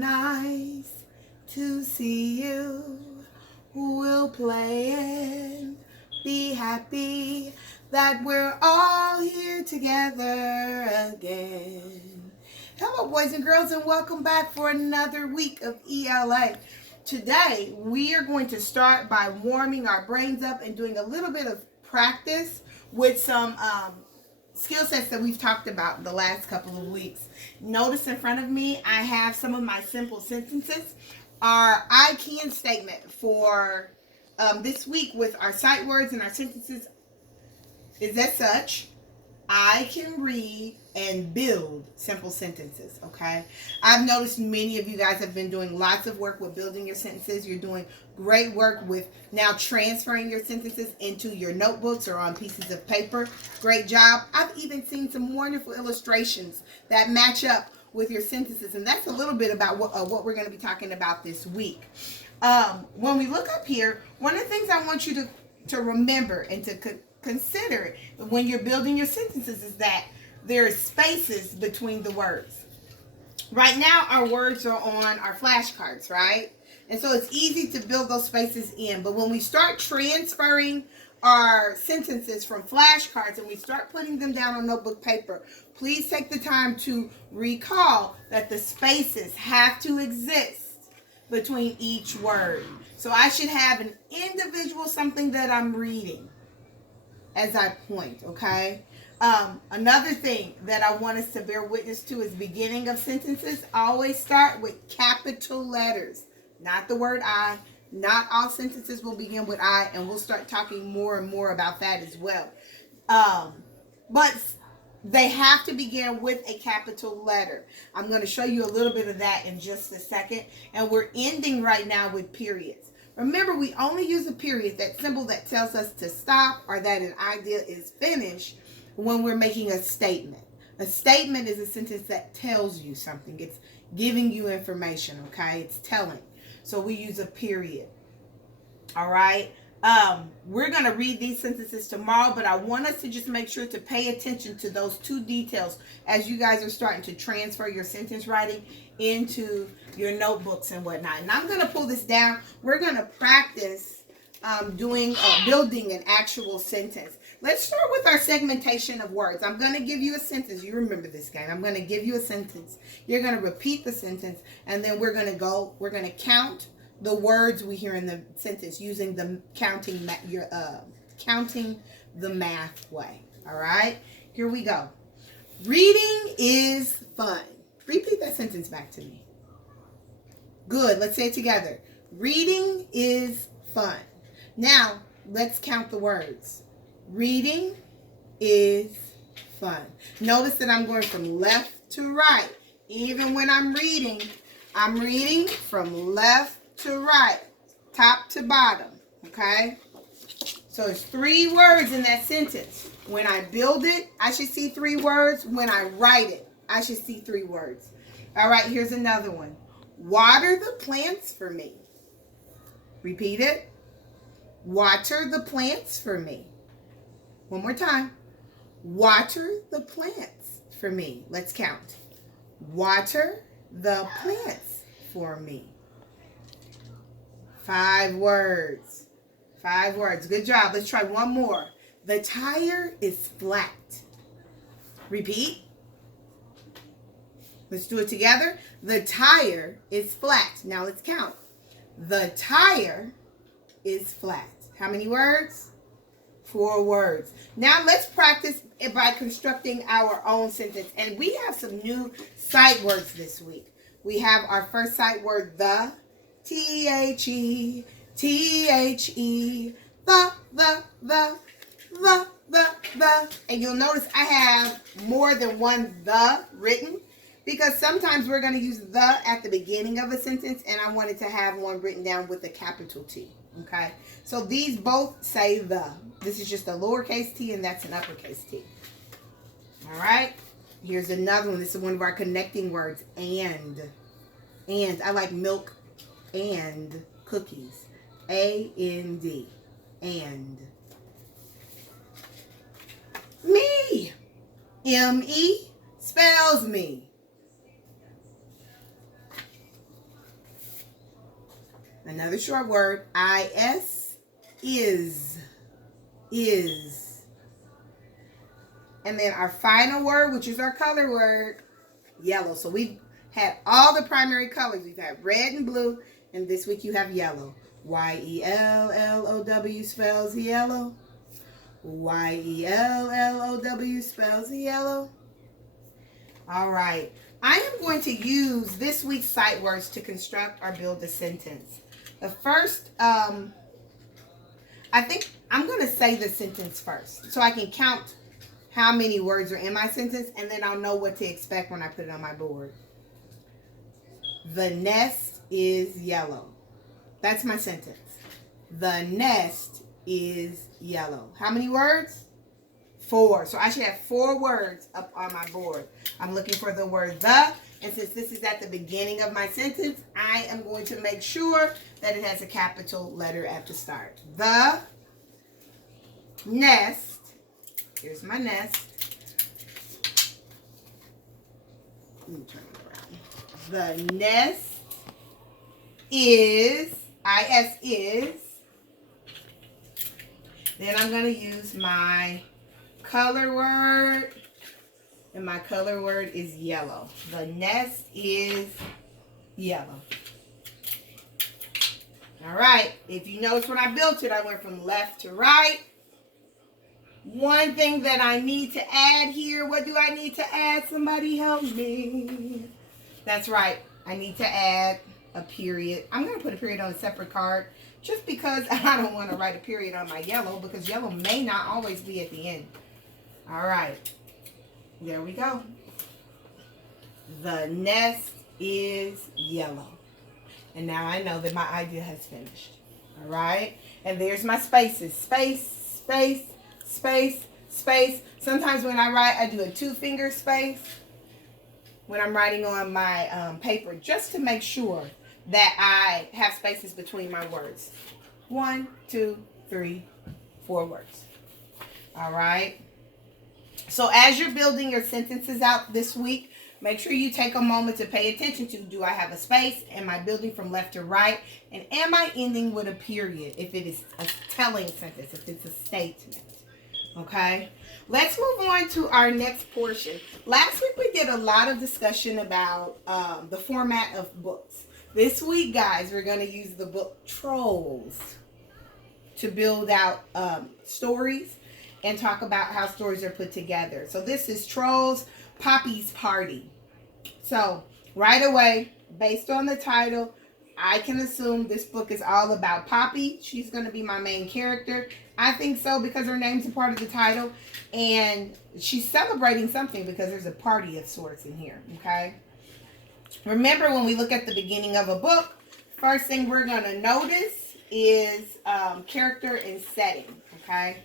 nice to see you. We'll play and be happy that we're all here together again. Hello, boys and girls, and welcome back for another week of ELA. Today, we are going to start by warming our brains up and doing a little bit of practice with some skill sets that we've talked about the last couple of weeks. Notice in front of me, I have some of my simple sentences. Our I can statement for this week with our sight words and our sentences is as such: I can read and build simple sentences, okay? I've noticed many of you guys have been doing lots of work with building your sentences. You're doing great work with now transferring your sentences into your notebooks or on pieces of paper. Great job. I've even seen some wonderful illustrations that match up with your sentences, and that's a little bit about what we're going to be talking about this week. When we look up here, one of the things I want you to remember and to consider when you're building your sentences is that there are spaces between the words. Right now, our words are on our flashcards, right? And so it's easy to build those spaces in. But when we start transferring our sentences from flashcards and we start putting them down on notebook paper, please take the time to recall that the spaces have to exist between each word. So I should have an individual something that I'm reading as I point, okay? Another thing that I want us to bear witness to is beginning of sentences always start with capital letters, not the word I. Not all sentences will begin with I, and we'll start talking more and more about that as well. But they have to begin with a capital letter. I'm going to show you a little bit of that in just a second. And we're ending right now with periods. Remember, we only use a period, that symbol that tells us to stop or that an idea is finished, when we're making a statement. A statement is a sentence that tells you something. It's giving you information, okay? It's telling. So we use a period. All right? We're going to read these sentences tomorrow, but I want us to just make sure to pay attention to those two details as you guys are starting to transfer your sentence writing into your notebooks and whatnot. And I'm going to pull this down. We're going to practice building an actual sentence. Let's start with our segmentation of words. I'm going to give you a sentence. You remember this game. I'm going to give you a sentence. You're going to repeat the sentence, and then we're going to count the words we hear in the sentence using the counting the math way. All right? Here we go. Reading is fun. Repeat that sentence back to me. Good. Let's say it together. Reading is fun. Now, let's count the words. Reading is fun. Notice that I'm going from left to right. Even when I'm reading from left to right, top to bottom, okay? So it's 3 words in that sentence. When I build it, I should see 3 words. When I write it, I should see 3 words. All right, here's another one. Water the plants for me. Repeat it. Water the plants for me. One more time. Water the plants for me. Let's count. Water the plants for me. 5 words. 5 words. Good job. Let's try one more. The tire is flat. Repeat. Let's do it together. The tire is flat. Now let's count. The tire is flat. How many words? 4 words. Now let's practice by constructing our own sentence. And we have some new sight words this week. We have our first sight word, the. T-H-E, T-H-E, the. And you'll notice I have more than one the written, because sometimes we're going to use the at the beginning of a sentence, and I wanted to have one written down with a capital T. Okay, so these both say the. This is just a lowercase t, and that's an uppercase T. All right, here's another one. This is one of our connecting words, and. I like milk and cookies. A-N-D. And. Me. M-E spells me. Another short word, is, is. And then our final word, which is our color word, yellow. So we've had all the primary colors. We've had red and blue, and this week you have yellow. Y-E-L-L-O-W spells yellow. Y-E-L-L-O-W spells yellow. All right. I am going to use this week's sight words to construct or build a sentence. The first, I think I'm going to say the sentence first so I can count how many words are in my sentence, and then I'll know what to expect when I put it on my board. The nest is yellow. That's my sentence. The nest is yellow. How many words? 4. So I should have 4 words up on my board. I'm looking for the word the, and since this is at the beginning of my sentence, I am going to make sure that it has a capital letter at the start. The nest. Here's my nest. Let me turn it around. The nest is, I-S is. Then I'm going to use my color word. And my color word is yellow. The nest is yellow. All right. If you notice when I built it, I went from left to right. One thing that I need to add here, what do I need to add? Somebody help me. That's right. I need to add a period. I'm going to put a period on a separate card just because I don't want to write a period on my yellow because yellow may not always be at the end. All right. There we go. The nest is yellow. And now I know that my idea has finished. All right. And there's my spaces. Space, space, space, space. Sometimes when I write, I do a 2-finger space when I'm writing on my paper just to make sure that I have spaces between my words. 1, 2, 3, 4 words. All right. So as you're building your sentences out this week, make sure you take a moment to pay attention to, do I have a space? Am I building from left to right? And am I ending with a period if it is a telling sentence, if it's a statement? Okay, let's move on to our next portion. Last week we did a lot of discussion about the format of books. This week, guys, we're going to use the book Trolls to build out stories and talk about how stories are put together. So this is Trolls, Poppy's Party. So right away, based on the title, I can assume this book is all about Poppy. She's going to be my main character. I think so because her name's a part of the title. And she's celebrating something because there's a party of sorts in here. Okay. Remember, when we look at the beginning of a book, first thing we're going to notice is character and setting. Okay.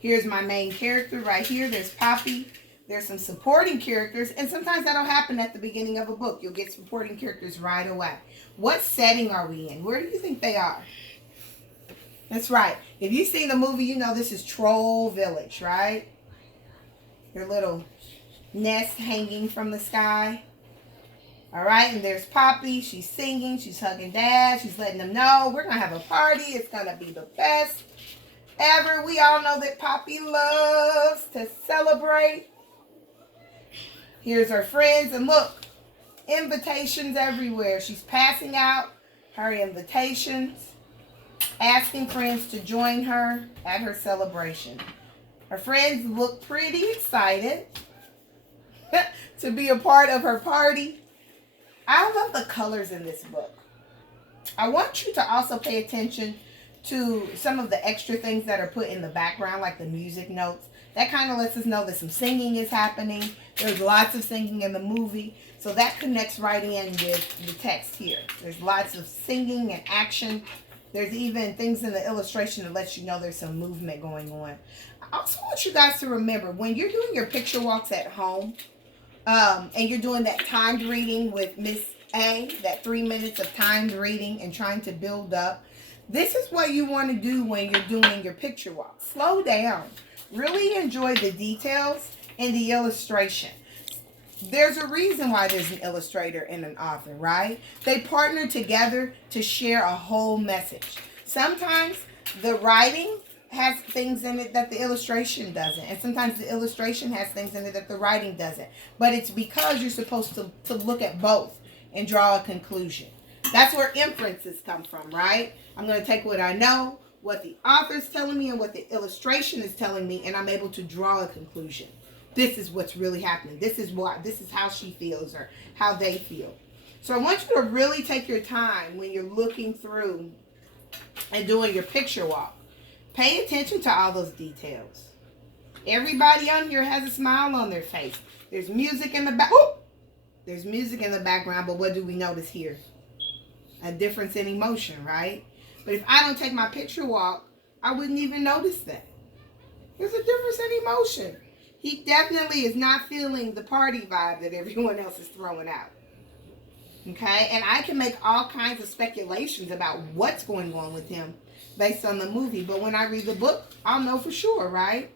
Here's my main character right here. There's Poppy. There's some supporting characters, and sometimes that'll happen at the beginning of a book. You'll get supporting characters right away. What setting are we in? Where do you think they are? That's right. If you've seen the movie, you know this is Troll Village, right? Your little nest hanging from the sky. All right, and there's Poppy. She's singing. She's hugging Dad. She's letting them know we're going to have a party. It's going to be the best ever. We all know that Poppy loves to celebrate. Here's her friends, and look, invitations everywhere. She's passing out her invitations, asking friends to join her at her celebration. Her friends look pretty excited to be a part of her party. I love the colors in this book. I want you to also pay attention to some of the extra things that are put in the background, like the music notes. That kind of lets us know that some singing is happening. There's lots of singing in the movie. So that connects right in with the text here. There's lots of singing and action. There's even things in the illustration that lets you know there's some movement going on. I also want you guys to remember, when you're doing your picture walks at home, and you're doing that timed reading with Miss A, that 3 minutes of timed reading and trying to build up, this is what you want to do when you're doing your picture walk. Slow down. Really enjoy the details in the illustration. There's a reason why there's an illustrator and an author, right? They partner together to share a whole message. Sometimes the writing has things in it that the illustration doesn't, and sometimes the illustration has things in it that the writing doesn't. But it's because you're supposed to look at both and draw a conclusion. That's where inferences come from, right? I'm going to take what I know, what the author's telling me, and what the illustration is telling me, and I'm able to draw a conclusion. This is what's really happening. This is how she feels or how they feel. So I want you to really take your time when you're looking through and doing your picture walk. Pay attention to all those details. Everybody on here has a smile on their face. There's music in the back. There's music in the background, but what do we notice here? A difference in emotion, right? But if I don't take my picture walk, I wouldn't even notice that. There's a difference in emotion. He definitely is not feeling the party vibe that everyone else is throwing out. Okay? And I can make all kinds of speculations about what's going on with him based on the movie. But when I read the book, I'll know for sure, right?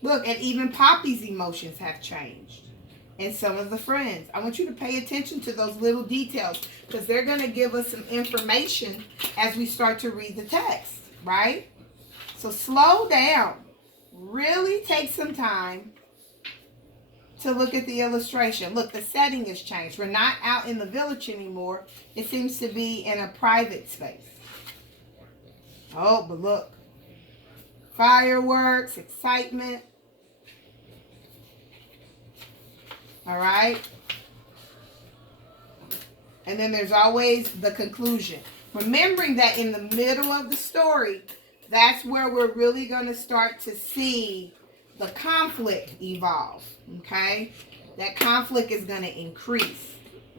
Look, and even Poppy's emotions have changed. And some of the friends. I want you to pay attention to those little details because they're going to give us some information as we start to read the text, right? So slow down. Really take some time to look at the illustration. Look, the setting has changed. We're not out in the village anymore. It seems to be in a private space. Oh, but look. Fireworks, excitement. All right? And then there's always the conclusion. Remembering that in the middle of the story, that's where we're really going to start to see the conflict evolve, okay? That conflict is going to increase,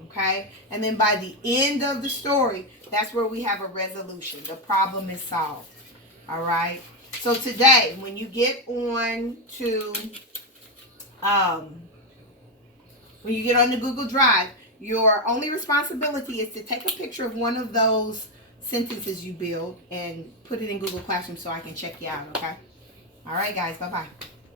okay? And then by the end of the story, that's where we have a resolution. The problem is solved, all right? So today, when you get on to, when you get on the Google Drive, your only responsibility is to take a picture of one of those sentences you build and put it in Google Classroom so I can check you out, okay? All right, guys. Bye-bye.